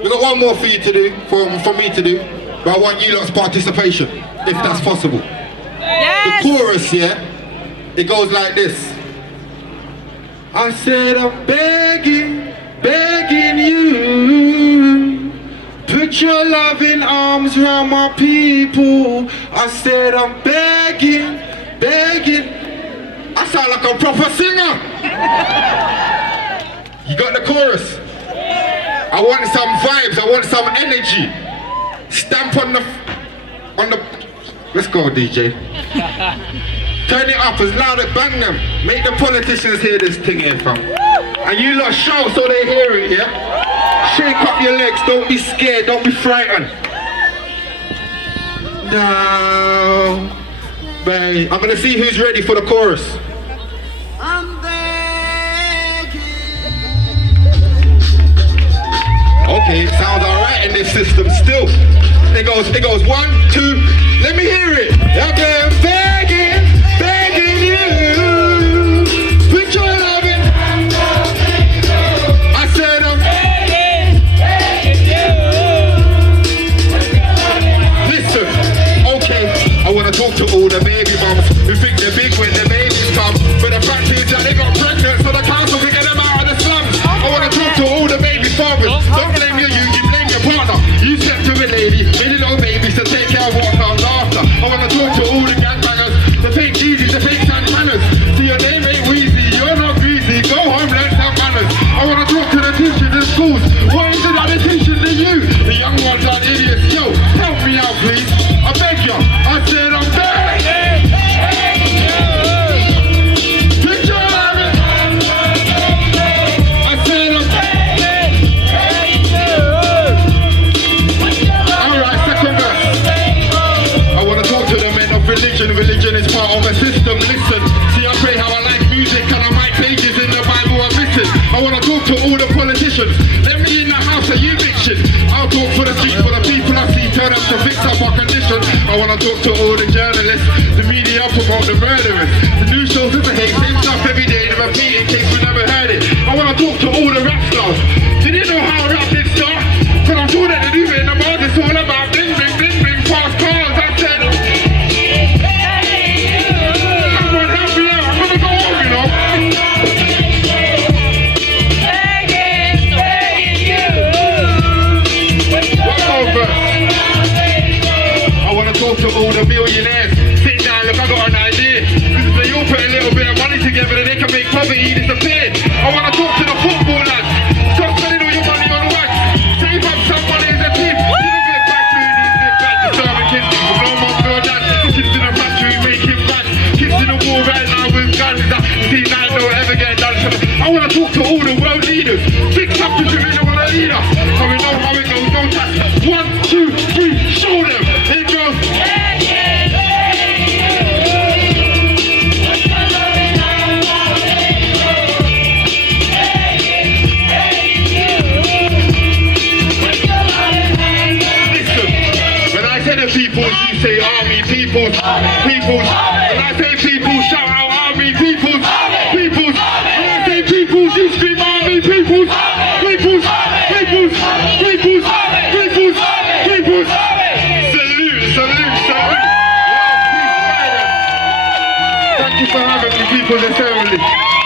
We got one more for you to do, for me to do, but I want you lot's participation, if that's possible. Yes. The chorus, yeah, it goes like this. I said I'm begging, begging you, put your loving arms around my people. I said I'm begging, begging. I sound like a proper singer. You got the chorus? I want some vibes, I want some energy. Stamp on the, let's go DJ. Turn it up as loud as bang them. Make the politicians hear this thing here, fam. And you lot shout so they hear it, yeah? Shake up your legs, don't be scared, don't be frightened. No, babe. I'm gonna see who's ready for the chorus. Okay, sounds alright in this system still. It goes 1, 2, let me hear it. I've been begging, begging you, put your loving. I said I'm begging, begging you. Listen, okay, I wanna talk to all the baby mums who think they're big when their babies come. But the fact is that they got pregnant, so the council can get them out of the slums. I wanna talk to all the baby fathers. Don't blame you blame your partner. You slept with a lady, made a little baby, so take care of what comes after. I wanna talk to all the gangbangers, the fake Jeezys, the fake San manners. See your name ain't Weezy, you're not greasy, go home, learn some manners. I wanna talk to the teachers in schools. What is it that they're teaching to you? The young ones are idiots. Yo, help me out please. I beg you. I said I'm begging. Religion is part of a system, listen. See, I pray how I like music and I might pages in the Bible are missing. I want to talk to all the politicians. Let me in the house, are you bitching? I'll talk for the streets, for the people I see, turn up to fix up our condition. I want to talk to all the journalists, the media promote the murderers. The news shows us the hate, same stuff every day, they repeat in case we never heard it. I want to talk to all the rap stars. Did you know how rap did start? Cause I'm sure that they do it in the bars, it's all about bling, bling, bling, bling, fast cars. I said, to all the millionaires, sit down, look, I got an idea. Because if they all put a little bit of money together, then they can make poverty disappear. I want to talk to the football lads. Stop spending all your money on wax. Save up some money as a team. Give a bit back to these big back disturbing kids. No mum, no dad. Kids in the factory making back. Kids in the war right now with guns. That see that don't ever get done. I want to talk to all the world leaders. Big countries who really want to lead us. So we know how it goes, no tax. 1, 2, 3, show them. It goes. Peoples, you say army, peoples, peoples. When I say peoples, shout out army, peoples, peoples. When I say peoples, you scream army, peoples, peoples, peoples, peoples, peoples, peoples. Salute, salute, salute. Thank you for having me, peoples, and family.